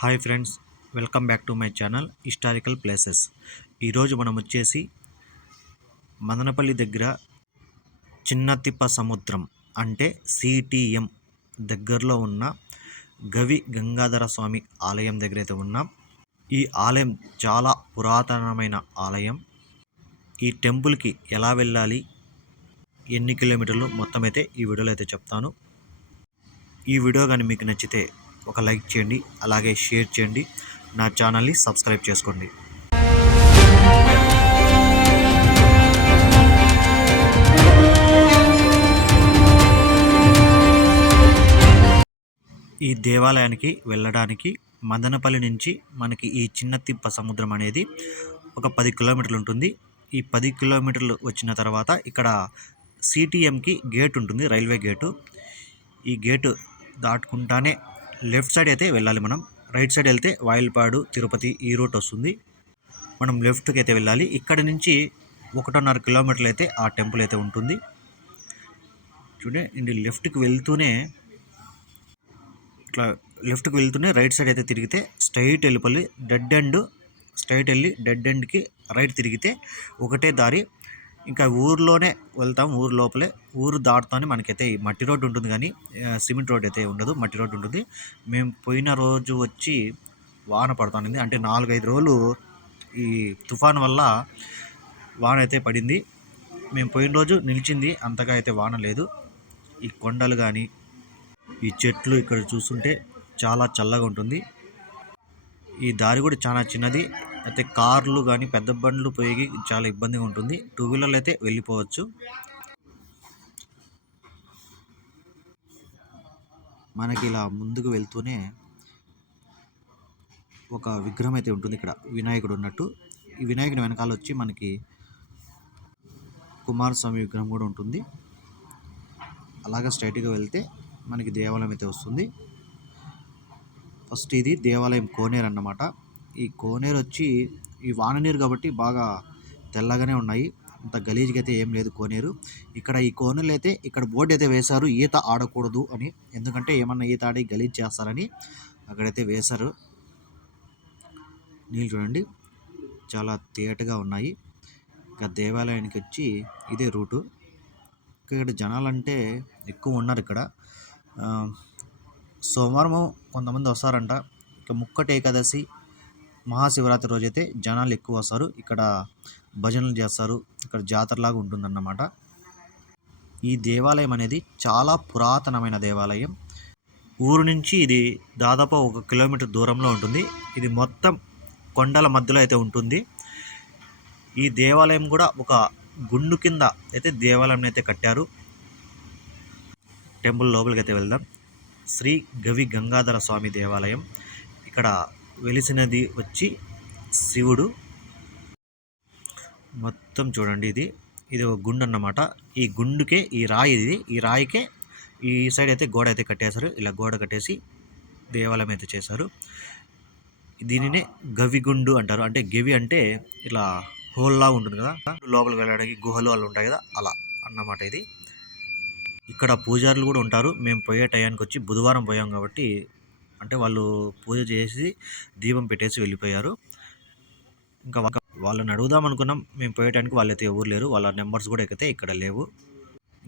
Hi friends, welcome back to my channel historical places. ఈరోజు మనం వచ్చేసి మదనపల్లి దగ్గర చిన్న తిప్ప సముద్రం అంటే సిటిఎం దగ్గరలో ఉన్న గవి గంగాధర స్వామి ఆలయం దగ్గర అయితే ఉన్నాం. ఈ ఆలయం చాలా పురాతనమైన ఆలయం. ఈ టెంపుల్కి ఎలా వెళ్ళాలి, ఎన్ని కిలోమీటర్లు మొత్తం అయితే ఈ వీడియోలో అయితే చెప్తాను. ఈ వీడియో కానీ మీకు నచ్చితే ఒక లైక్ చేయండి, అలాగే షేర్ చేయండి, నా ఛానల్ని సబ్స్క్రైబ్ చేసుకోండి. ఈ దేవాలయానికి వెళ్ళడానికి మదనపల్లి నుంచి మనకి ఈ చిన్న తిప్ప సముద్రం అనేది ఒక 10 కిలోమీటర్లు ఉంటుంది. ఈ 10 కిలోమీటర్లు వచ్చిన తర్వాత ఇక్కడ సిటిఎంకి గేట్ ఉంటుంది, రైల్వే గేటు. ఈ గేటు దాటుకుంటానే లెఫ్ట్ సైడ్ అయితే వెళ్ళాలి. మనం రైట్ సైడ్ వెళ్తే వాయిల్పాడు, తిరుపతి ఈ రూట్ వస్తుంది. మనం లెఫ్ట్కి అయితే వెళ్ళాలి. ఇక్కడ నుంచి 1.5 కిలోమీటర్లు అయితే ఆ టెంపుల్ అయితే ఉంటుంది. చూడండి, లెఫ్ట్కి వెళ్తూనే ఇట్లా లెఫ్ట్కి వెళ్తూనే రైట్ సైడ్ అయితే తిరిగితే స్ట్రైట్ వెళ్ళిపోయి స్ట్రైట్ వెళ్ళి డెడ్ ఎండ్కి రైట్ తిరిగితే ఒకటే దారి. ఇంకా ఊర్లోనే వెళ్తాం, ఊరు లోపలే. ఊరు దాటుతానే మనకైతే మట్టి రోడ్డు ఉంటుంది, కానీ సిమెంట్ రోడ్ అయితే ఉండదు, మట్టి రోడ్డు ఉంటుంది. మేము పోయిన రోజు వచ్చి వాన పడుతుంది, అంటే 4-5 రోజులు ఈ తుఫాన్ వల్ల వాన అయితే పడింది. మేము పోయిన రోజు నిలిచింది, అంతగా అయితే వాన లేదు. ఈ కొండలు కానీ ఈ చెట్లు ఇక్కడ చూస్తుంటే చాలా చల్లగా ఉంటుంది. ఈ దారి కూడా చాలా చిన్నది, అయితే కార్లు కానీ పెద్ద బండ్లు పోయి చాలా ఇబ్బందిగా ఉంటుంది. 2 వీలర్లు అయితే వెళ్ళిపోవచ్చు. మనకి ఇలా ముందుకు వెళ్తూనే ఒక విగ్రహం అయితే ఉంటుంది, ఇక్కడ వినాయకుడు ఉన్నట్టు. ఈ వినాయకుడి వెనకాల వచ్చి మనకి కుమారస్వామి విగ్రహం కూడా ఉంటుంది. అలాగే స్ట్రైట్గా వెళ్తే మనకి దేవాలయం అయితే వస్తుంది. ఫస్ట్ ఇది దేవాలయం కోనేరు అన్నమాట. ఈ కోనేరు వచ్చి ఈ వాన నీరు కాబట్టి బాగా తెల్లగానే ఉన్నాయి, అంత గలీజ్గా అయితే ఏం లేదు కోనేరు. ఇక్కడ ఈ కోనేరులో అయితే ఇక్కడ బోర్డు అయితే వేశారు, ఈత ఆడకూడదు అని. ఎందుకంటే ఏమన్నా ఈత ఆడి గలీజ్ చేస్తారని అక్కడైతే వేశారు. నీళ్ళు చూడండి చాలా తేటగా ఉన్నాయి. ఇంకా దేవాలయానికి వచ్చి ఇదే రూటు. ఇక్కడ జనాలంటే ఎక్కువ ఉన్నారు. ఇక్కడ సోమవారం కొంతమంది వస్తారంట. ఇక ముక్కటి ఏకాదశి, మహాశివరాత్రి రోజైతే జనాలు ఎక్కువ వస్తారు. ఇక్కడ భజనలు చేస్తారు, ఇక్కడ జాతరలాగా ఉంటుందన్నమాట. ఈ దేవాలయం అనేది చాలా పురాతనమైన దేవాలయం. ఊరు నుంచి ఇది దాదాపు 1 కిలోమీటర్ దూరంలో ఉంటుంది. ఇది మొత్తం కొండల మధ్యలో అయితే ఉంటుంది. ఈ దేవాలయం కూడా ఒక గుండు కింద అయితే దేవాలయం అయితే కట్టారు. టెంపుల్ లోపలికి అయితే వెళ్దాం. శ్రీ గవి గంగాధర స్వామి దేవాలయం. ఇక్కడ వెలిసినది వచ్చి శివుడు. మొత్తం చూడండి, ఇది ఒక గుండు అన్నమాట. ఈ గుండుకే ఈ రాయి, ఈ రాయికే ఈ సైడ్ అయితే గోడ అయితే కట్టేశారు. ఇలా గోడ కట్టేసి దేవాలయం అయితే చేశారు. దీనినే గవిగుండు అంటారు. అంటే గవి అంటే ఇలా హోల్లా ఉంటుంది కదా, లోపలికి వెళ్ళడానికి గుహలు అలా ఉంటాయి కదా, అలా అన్నమాట ఇది. ఇక్కడ పూజారులు కూడా ఉంటారు. మేము పోయే టయానికి వచ్చి బుధవారం పోయాం కాబట్టి, అంటే వాళ్ళు పూజ చేసి దీపం పెట్టేసి వెళ్ళిపోయారు. ఇంకా వాళ్ళని అడుగుదాం అనుకున్నాం, మేము పోయేటానికి వాళ్ళైతే ఎవరు లేరు. వాళ్ళ నెంబర్స్ కూడా అయితే ఇక్కడ లేవు.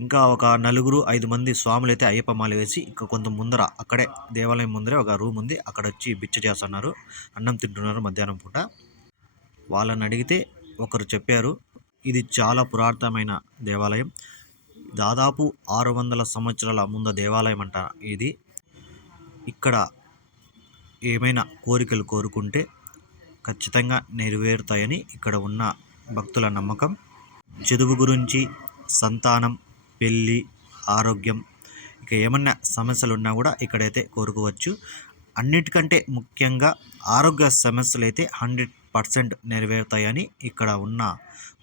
ఇంకా ఒక 4-5 మంది స్వాములు అయితే అయ్యప్ప మాల వేసి ఇంకా కొంత ముందర, అక్కడే దేవాలయం ముందరే ఒక రూమ్ ఉంది, అక్కడ వచ్చి బిచ్చ చేస్తున్నారు, అన్నం తింటున్నారు మధ్యాహ్నం పూట. వాళ్ళని అడిగితే ఒకరు చెప్పారు, ఇది చాలా పురాతనమైన దేవాలయం, దాదాపు 600 సంవత్సరాల ముందు దేవాలయం అంట ఇది. ఇక్కడ ఏమైనా కోరికలు కోరుకుంటే ఖచ్చితంగా నెరవేరుతాయని ఇక్కడ ఉన్న భక్తుల నమ్మకం. చదువు గురించి, సంతానం, పెళ్ళి, ఆరోగ్యం, ఇక ఏమన్నా సమస్యలు ఉన్నా కూడా ఇక్కడైతే కోరుకోవచ్చు. అన్నిటికంటే ముఖ్యంగా ఆరోగ్య సమస్యలు అయితే 100% నెరవేరుతాయని ఇక్కడ ఉన్న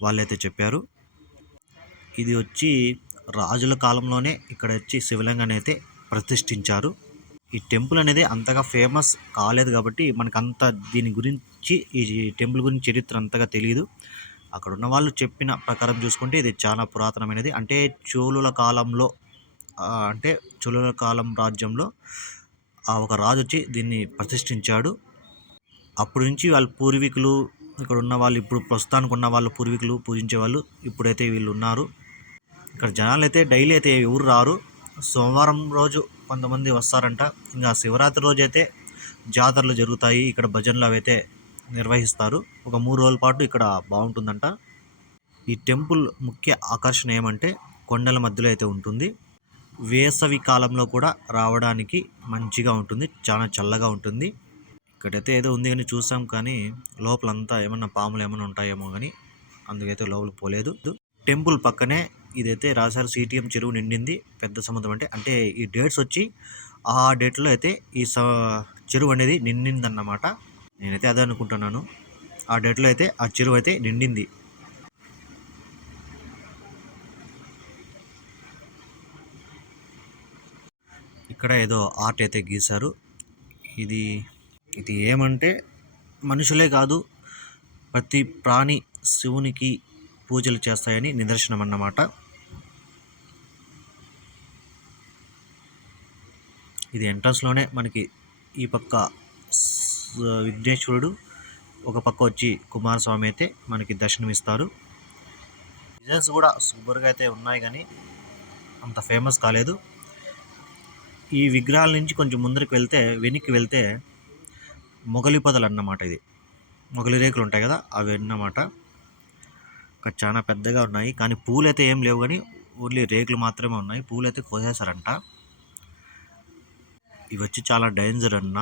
వాళ్ళైతే చెప్పారు. ఇది వచ్చి రాజుల కాలంలోనే ఇక్కడ వచ్చి శివలింగాన్ని అయితే ప్రతిష్ఠించారు. ఈ టెంపుల్ అనేది అంతగా ఫేమస్ కాలేదు కాబట్టి మనకంత దీని గురించి, ఈ టెంపుల్ గురించి చరిత్ర అంతగా తెలియదు. అక్కడ ఉన్న వాళ్ళు చెప్పిన ప్రకారం చూసుకుంటే ఇది చాలా పురాతనమైనది. అంటే చోళుల కాలం రాజ్యంలో ఆ ఒక రాజు వచ్చి దీన్ని ప్రతిష్ఠించాడు. అప్పటి నుంచి వాళ్ళ పూర్వీకులు ఇక్కడ ఉన్న వాళ్ళు, ఇప్పుడు ప్రస్తుతానికి ఉన్న వాళ్ళ పూర్వీకులు పూజించే వాళ్ళు ఇప్పుడైతే వీళ్ళు ఉన్నారు. ఇక్కడ జనాలు అయితే డైలీ అయితే ఎవరు రారు. సోమవారం రోజు కొంతమంది వస్తారంట. ఇంకా శివరాత్రి రోజు అయితే జాతరలు జరుగుతాయి. ఇక్కడ భజనలు అవైతే నిర్వహిస్తారు. ఒక 3 రోజుల పాటు ఇక్కడ బాగుంటుందంట. ఈ టెంపుల్ ముఖ్య ఆకర్షణ ఏమంటే కొండల మధ్యలో అయితే ఉంటుంది. వేసవి కాలంలో కూడా రావడానికి మంచిగా ఉంటుంది. చాలా చల్లగా ఉంటుంది. ఇక్కడైతే ఏదో ఉంది కానీ చూసాం, కానీ లోపలంతా ఏమన్నా పాములు ఏమైనా ఉంటాయేమో కానీ అందుకైతే లోపలికి పోలేదు. టెంపుల్ పక్కనే ఇదైతే రాశారు, సిటిఎం చెరువు నిండింది పెద్ద సముద్రం అంటే ఈ డేట్స్ వచ్చి ఆ డేట్లో అయితే ఈ చెరువు అనేది నిండిందన్నమాట. నేనైతే అదే అనుకుంటున్నాను. ఆ డేట్లో అయితే ఆ చెరువు అయితే నిండింది. ఇక్కడ ఏదో ఆర్ట్ అయితే గీశారు. ఇది ఏమంటే మనుషులే కాదు, ప్రతి ప్రాణి శివునికి పూజలు చేస్తాయని నిదర్శనం అన్నమాట. ఇది ఎంట్రన్స్లోనే మనకి ఈ పక్క విఘ్నేశ్వరుడు, ఒక పక్క వచ్చి కుమారస్వామి అయితే మనకి దర్శనమిస్తారు. డిజైన్స్ కూడా సూపర్గా అయితే ఉన్నాయి, కానీ అంత ఫేమస్ కాలేదు. ఈ విగ్రహాల నుంచి కొంచెం ముందరికి వెళ్తే, వెనక్కి వెళ్తే మొగలి పొదలు అన్నమాట. ఇది మొగలి రేకులు ఉంటాయి కదా, అవి అన్నమాట. ఇక్కడ చాలా పెద్దగా ఉన్నాయి, కానీ పూలు అయితే ఏం లేవు, కానీ ఓన్లీ రేకులు మాత్రమే ఉన్నాయి. పూలు అయితే కోసేశారంట. ఇవి వచ్చి చాలా డేంజర్ అన్న.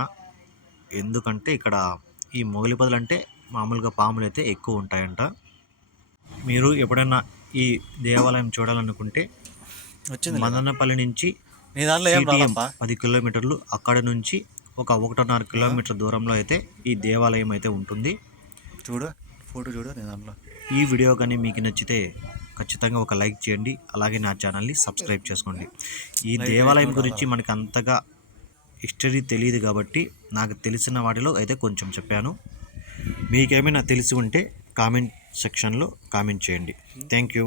ఎందుకంటే ఇక్కడ ఈ మొగలి పొదలు అంటే మామూలుగా పాములు అయితే ఎక్కువ ఉంటాయంట. మీరు ఎప్పుడైనా ఈ దేవాలయం చూడాలనుకుంటే మదనపల్లి నుంచి 10 కిలోమీటర్లు, అక్కడ నుంచి ఒక 1.5 కిలోమీటర్ దూరంలో అయితే ఈ దేవాలయం అయితే ఉంటుంది. ఫోటో చూడు. ఈ వీడియో కానీ మీకు నచ్చితే ఖచ్చితంగా ఒక లైక్ చేయండి. అలాగే నా ఛానల్ని సబ్స్క్రైబ్ చేసుకోండి. ఈ దేవాలయం గురించి మనకు అంతగా హిస్టరీ తెలియదు కాబట్టి నాకు తెలిసిన వాటిలో అయితే కొంచెం చెప్పాను. మీకేమైనా తెలిసి ఉంటే కామెంట్ సెక్షన్లో కామెంట్ చేయండి. Thank you.